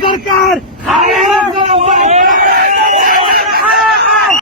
सरकार